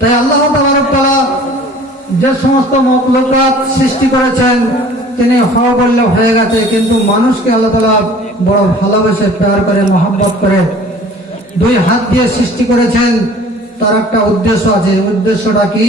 তাই আল্লাহ তাবারক তাআলা যে সমস্ত মখলুকাত সৃষ্টি করেছেন তিনি হওয়া বললে হয়ে গেছে, কিন্তু মানুষকে আল্লাহ তাআলা বড় ভালোবেসে প্যার করে মহব্বত করে দুই হাত দিয়ে সৃষ্টি করেছেন। তার একটা উদ্দেশ্য আছে। উদ্দেশ্যটা কি?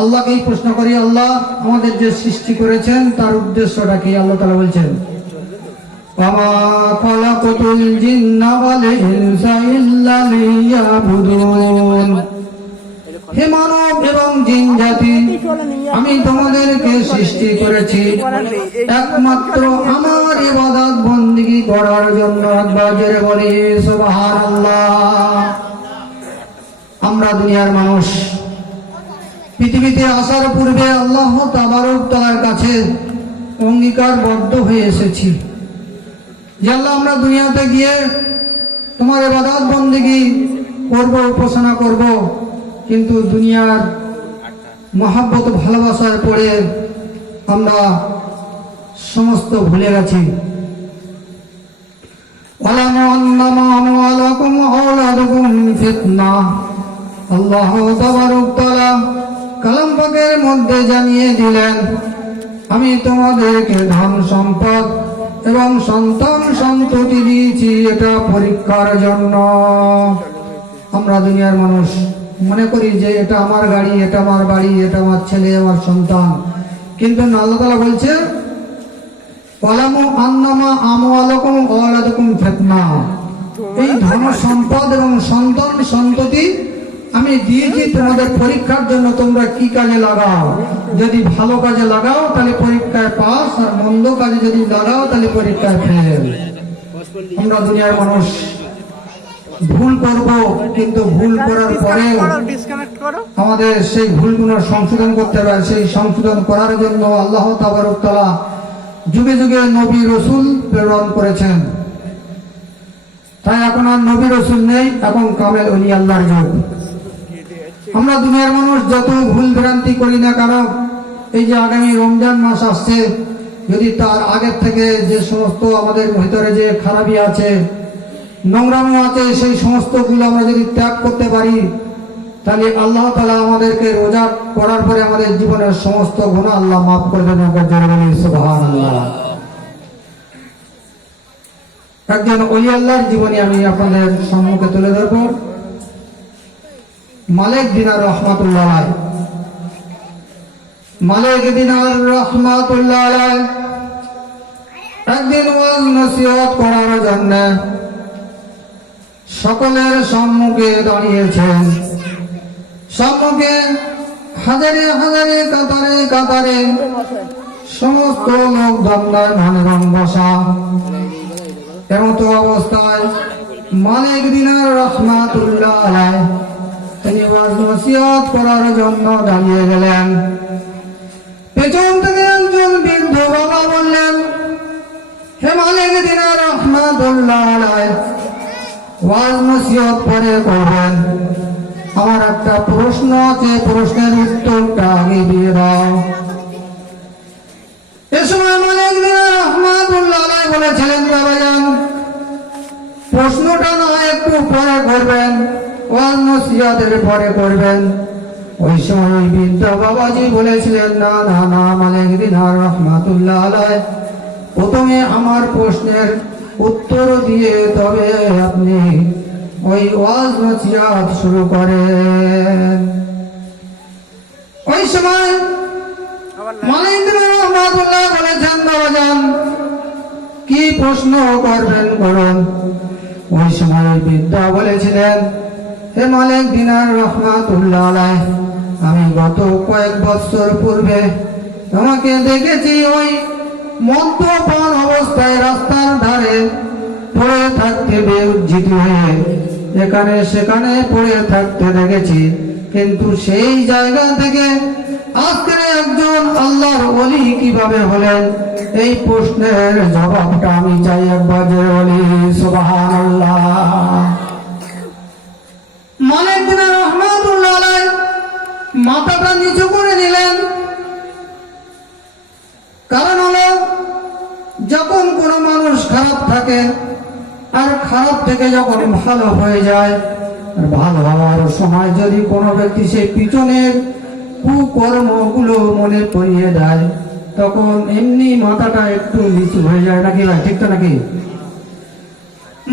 আল্লাহকেই প্রশ্ন করি, আল্লাহ আমাদের যে সৃষ্টি করেছেন তার উদ্দেশ্যটা কি? আল্লাহ তাআলা বলছেন, ওয়ামা খালাকাতুল জিন্না ওয়াল ইনসা ইল্লা লিয়াবুদুন। হে মানব এবং জিন জাতি, আমি তোমাদেরকে সৃষ্টি করেছি একমাত্র আমার ইবাদত বন্দেগী করার জন্য। একবার জোরে বলি সুবহানাল্লাহ। আমরা দুনিয়ার মানুষ পৃথিবীতে আসার পূর্বে আল্লাহ তাবারক তাআলার কাছে অঙ্গীকারবদ্ধ হয়ে এসেছি যে আল্লাহ আমরা দুনিয়াতে গিয়ে তোমার ইবাদত বন্দেগী করব, উপাসনা করব, কিন্তু দুনিয়ার মহব্বত ভালোবাসার পরে আমরা সমস্ত ভুলে গেছি। ওয়ালামু আন্নামা আমওয়ালাকুম আওলাদুকুম ফিতনাহ। আল্লাহ তাবারক তাআলা কালাম পাকের মধ্যে জানিয়ে দিলেন, আমি তোমাদেরকে ধন সম্পদ এবং সন্তান সন্ততি দিয়েছি এটা পরীক্ষার জন্য। আমরা দুনিয়ার মানুষ মনে করি যে এটা আমার গাড়ি, এটা আমার বাড়ি, এটা আমার ছেলে, আমার সন্তান, কিন্তু আল্লাহ তাআলা বলছে ওয়ালামু আন্নামা আমওয়ালাকুম আওলাদুকুম ফিতনাহ। এই ধন সম্পদ এবং সন্তান সন্ততি আমি দিয়েছি তোমাদের পরীক্ষার জন্য। তোমরা কি কাজে লাগাও? যদি ভালো কাজে লাগাও তাহলে পরীক্ষায় পাস, আর মন্দ কাজে যদি লাগাও তাহলে পরীক্ষায় ফেল। আমরা দুনিয়ার মানুষ ভুল করব, কিন্তু ভুল করার পরে আমাদের সেই ভুলগুলো সংশোধন করতে হবে। সেই সংশোধন করার জন্য আল্লাহ তাবারক তাআলা যুগে যুগে নবী রাসূল প্রেরণ করেছেন। তাই এখন আর নবী রাসূল নেই, এখন কামেল ওলি আল্লাহর যুগ। আমরা দুনিয়ার মানুষ যত ভুল ভ্রান্তি করি না কেন, এই যে আগামী রমজান মাস আসছে, যদি তার আগের থেকে যে সমস্ত আমাদের ভিতরে যে খারাপি আছে, নোংরামি আছে, সেই সমস্তগুলো আমরা যদি ত্যাগ করতে পারি, তাহলে আল্লাহ তাআলা আমাদেরকে রোজা করার পরে আমাদের জীবনের সমস্ত গুনাহ আল্লাহ মাফ করে দেবেন। সুবহানাল্লাহ। একজন ওলি আল্লাহর জীবনী আমি আপনাদের সম্মুখে তুলে ধরব। মালিক দিনার রহমাতুল্লাহ আলাইহ। মালিক দিনার রহমাতুল্লাহ আলাইহ একদিন ওয়াজ নসিহত করার জন্য সকলের সম্মুখে দাঁড়িয়েছেন। সম্মুখে হাজারে হাজারে কাতারে কাতারে সমস্ত লোক ধন্দায় ভাঙরং বসা। এমত অবস্থায় মালিক দিনার রহমাতুল্লাহ আলাইহ তিনি ওয়াজ নসিহত করার জন্য দাঁড়িয়ে গেলেন। পেছন থেকে একজন বৃদ্ধ বাবা বললেন, হে মালিক দিনার রহমাতুল্লাহ আলাইহ, ওয়াজ নসিহত পরে করবেন, আমার একটা প্রশ্ন আছে, প্রশ্নের উত্তরটা আগে দিয়ে দাও। এ সময় মালিক দিনার রহমাতুল্লাহ আলাইহ বলেছিলেন, বাবাজান প্রশ্নটা না একটু পরে করবেন, ওয়াজ নসিহতের পরে করবেন। ওই সময় বৃদ্ধ বাবাজি বলেছিলেন, না না না মালিক দিনার রহমাতুল্লাহ আলাইহ, প্রথমে আমার প্রশ্নের উত্তর দিয়ে তবে আপনি ওই ওয়াজ নসিহত শুরু করেন। ওই সময় মালিক দিনার রহমাতুল্লাহ বলেছেন, বাবাজান কি প্রশ্ন করবেন করুন। ওই সময় বৃদ্ধা বলেছিলেন, হে মালিক দিনার রহমাতুল্লাহ আলাইহ, আমি গত কয়েক বছর পূর্বে তোমাকে দেখেছি ওই মদ্যপান অবস্থায় রাস্তার ধারে পড়ে থাকতে বেউজ্জিত হয়ে এখানে সেখানে পড়ে থাকতে দেখেছি, কিন্তু সেই জায়গা থেকে আজকে একজন আল্লাহর ওলি কিভাবে হলেন? এই প্রশ্নের জবাবটা আমি চাই। একবার জোরে বলি সুবহানাল্লাহ। মালিক দিনার রহমাতুল্লাহ আলাইহ মাথাটা নিচু করে নিলেন। কারণ হলো যখন কোনো মানুষ খারাপ থাকে আর খারাপ থেকে যখন ভালো হয়ে যায় আর ভালো হওয়ার সময় যদি কোনো ব্যক্তি সেই পিছনের কুকর্মগুলো মনে পড়িয়ে দেয়, তখন এমনি মাথাটা একটু নিচু হয়ে যায়, নাকি ভাই? ঠিক তো নাকি?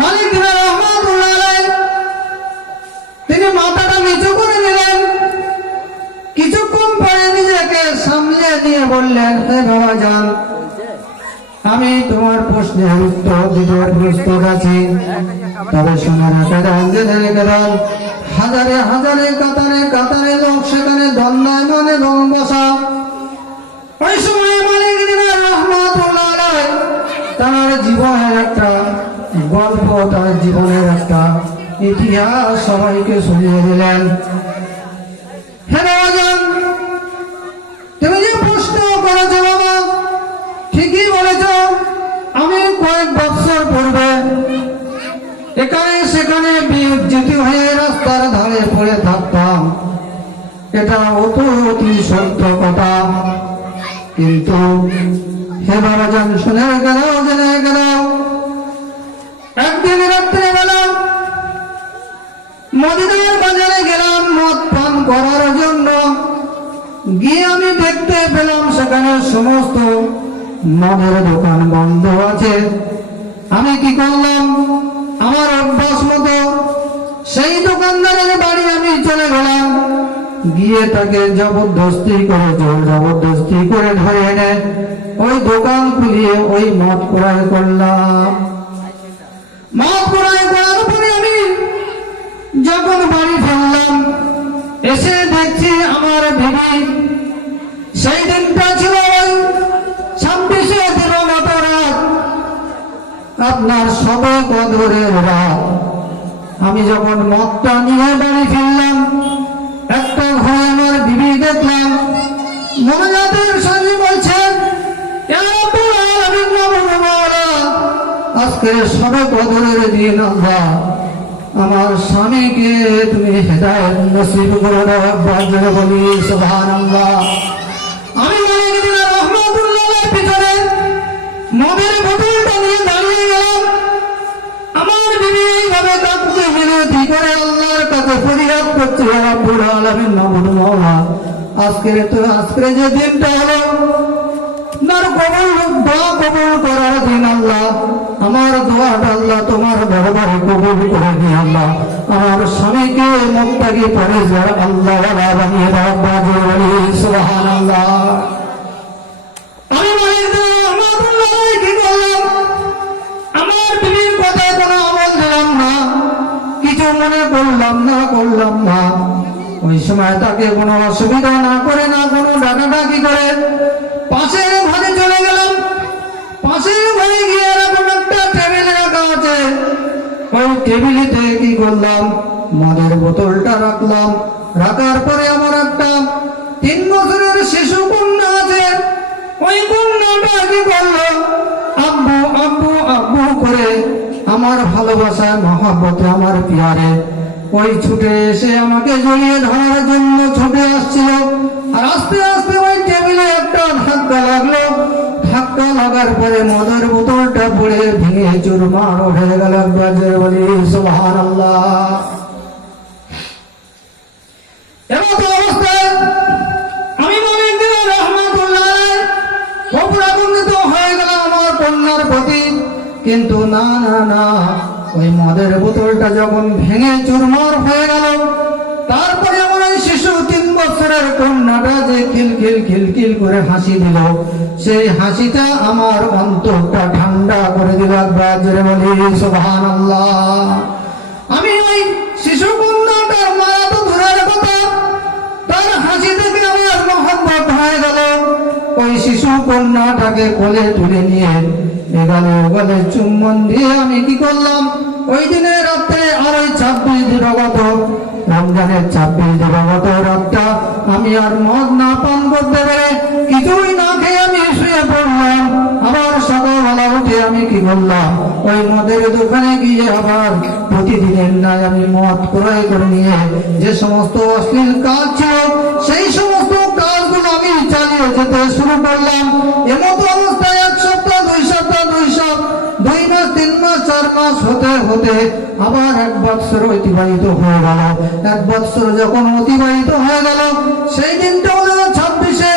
মালিক রহমাতুল্লাহ আলাইহি তিনি মাথাটা নিচু করে নিলেন, কিছুক্ষণ পরে নিজেকে সামলে নিয়ে বললেন, হে বাবা যান, আমি তোমার প্রশ্নের উত্তর দিতে প্রস্তুত আছি, তবে শুনে রেখে দেন, জেনে রেখে দেন, হাজারে হাজারে কাতারে কাতারে লোক সেখানে দণ্ডায়মানে বসা। ওই সময় মালিক রহমাতুল্লাহ আলাইহি তার জীবনের একটা গল্প, তার জীবনের একটা ইতিহাস সবাইকে শুনিয়ে দিলেন। হে রাজন, তুমি যে প্রশ্ন করেছো বাবা, ঠিকই বলেছ। আমি কয়েক বছর পূর্বে এখানে সেখানে বিচ্যুত হয়ে রাস্তার ধারে পড়ে থাকতাম, এটা অতি সত্য কথা। কিন্তু হে বাবাজান, শুনে রেখে দাও, জেনে রেখে দাও, একদিন রাত্রে বেলা মদিনার বাজারে গেলাম মদ পান করার জন্য। গিয়ে আমি দেখতে পেলাম সেখানে সমস্ত মদের দোকান বন্ধ আছে। আমি কি করলাম, আমার অভ্যাস মতো সেই দোকানদারের বাড়ি আমি চলে গেলাম। গিয়ে তাকে জবরদস্তি করে ধরে এনে ওই দোকান খুলিয়ে ওই মদ ক্রয় করলাম। মদ ক্রয় করার পরে আমি যখন বাড়ি ফিরলাম, এসে দেখছি আমার বিবি, সেই দিনটা ছিল ওই 26শে দিবাগত রাত, আপনার সবে কদরের রাত। আমি যখন মদটা নিয়ে বাড়ি ফিরলাম, একটা ঘরে আমার বিবি দেখলাম মোনাজাতের সঙ্গে বলছেন, আজকে সবে কদরের দিন, আল্লাহ আমার স্বামীকে তুমি হেদায়েত নসিব করে দাও। একবার বলি সুবহানাল্লাহ। আমি মালিক রহমাতুল্লাহর পিছনে মদের বোতলটা নিয়ে দাঁড়িয়ে গেলাম। আমার বিবি এইভাবে কাঁদতে মিনতি করে আল্লাহর কাছে ফরিয়াদ করছে, রব্বুল আলামিন, মাবুদ মাওলা, আজকে যে দিনটা হলো দোয়া কবুল করার দিন, আল্লাহ আমার দোয়াটা আল্লাহ তোমার দরবারে কবুল করে দিন। আল্লাহ আমার স্বামীকে মুত্তাকি পরেজগার আল্লাহ ওয়ালা বানিয়ে দাও। বলি সুবহানাল্লাহ। আমি কি করলাম, আমার বিবির কথায় কোনো আমল দিলাম না, কিছু মনে করলাম না। ওই সময় তাকে কোনো অসুবিধা না করে, না কোনো ডাকাডাকি করে পাশের ঘরে চলে গেলাম। পাশের ঘরে গিয়ে এরকম একটা টেবিল রাখা আছে, ওই টেবিলেতে কি করলাম, মদের বোতলটা রাখলাম। রাখার পরে আমার একটা 3 বছরের শিশু কন্যা আছে, ওই কন্যাটা কি করলো, আব্বু আব্বু আব্বু করে আমার ভালোবাসায় মহব্বতে আমার পিয়ারে ওই ছুটে এসে আমাকে জড়িয়ে ধরার জন্য ছুটে আসছিল। আর আস্তে আস্তে ওই টেবিলে একটা ধাক্কা লাগলো। ধাক্কা লাগার পরে মদের বোতলটা পড়ে ভেঙে চুরমার হয়ে গেল। বলি সুবহানাল্লাহ। এমন অবস্থায় আমি মালিক রহমাতুল্লাহ আলাইহি খুব রাগান্বিত হয়ে গেলাম আমার কন্যার প্রতি। কিন্তু না, ওই মদের বোতলটা যখন ভেঙে চুরমার হয়ে গেল, তারপরে আমার ওই শিশু 3 বছরের কন্যাটা যে খিলখিল করে হাসি দিল, সেই হাসিটা আমার অন্তরটা ঠান্ডা করে দিল। জোরে বলি সুবহানাল্লাহ। আমি ওই শিশু কন্যাটার মায়া তো দূরের কথা, তার হাসি থেকে আমার মহব্বত হয়ে গেল। ওই শিশু কন্যাটাকে কোলে তুলে নিয়ে এগালে চুম্বন দিয়ে আমি কি করলাম, ওই দিনে রাত্রে আর ওই 26 দিবাগত রমজানের 26 দিবাগত রাতটা আমি আর মদ না পান করতে পেরে কিছুই না খেয়ে আমি শুয়ে পড়লাম। আবার সকালবেলা উঠে আমি কি করলাম, ওই মদের দোকানে গিয়ে আবার প্রতিদিনের নাই আমি মদ ক্রয় করে নিয়ে যে সমস্ত অশ্লীল কাজ ছিল, সেই সমস্ত কাজগুলো আমি চালিয়ে যেতে শুরু করলাম। এমতো অবস্থায় 1 সপ্তাহ 2 সপ্তাহ 2 মাস 3 মাস 4 মাস হতে হতে আবার 1 বছর অতিবাহিত হয়ে গেল। 1 বছর যখন অতিবাহিত হয়ে গেল, সেই দিনটা হলো 26শে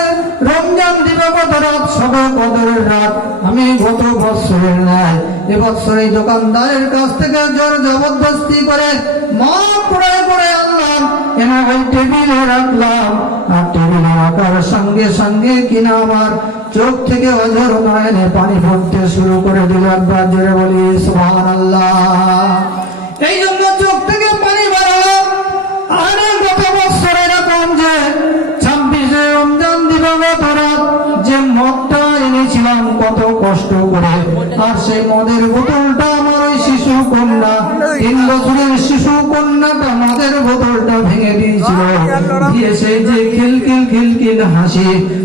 রমজান দিবাগত রাত, শবে কদরের রাত। আমি গত বছরের ন্যায় এবছর এই দোকানদারের কাছ থেকে জোর জবরদস্তি করে মাপ করে আনলাম, এনে ওই টেবিলে রাখলাম। আর টেবিলে রাখার সঙ্গে সঙ্গে কিনা আমার চোখ থেকে অঝর নয়নে পানি পড়তে শুরু করে দিল। একবার জোরে বলি সুবহানাল্লাহ। এই জন্য চোখ থেকে পানি বেরোলো। আরে গত বছর এরকম যে 26শে রমজান দিবাগত রাত যে মদটা এনেছিলাম কত কষ্ট করে, আর সেই মদের বোতলটা আমার ওই শিশু কন্যা, 3 বছরের শিশু কন্যাটা মদের বোতলটা ভেঙে দিয়েছিল। দিয়ে সেই যে খিলখিল হাসি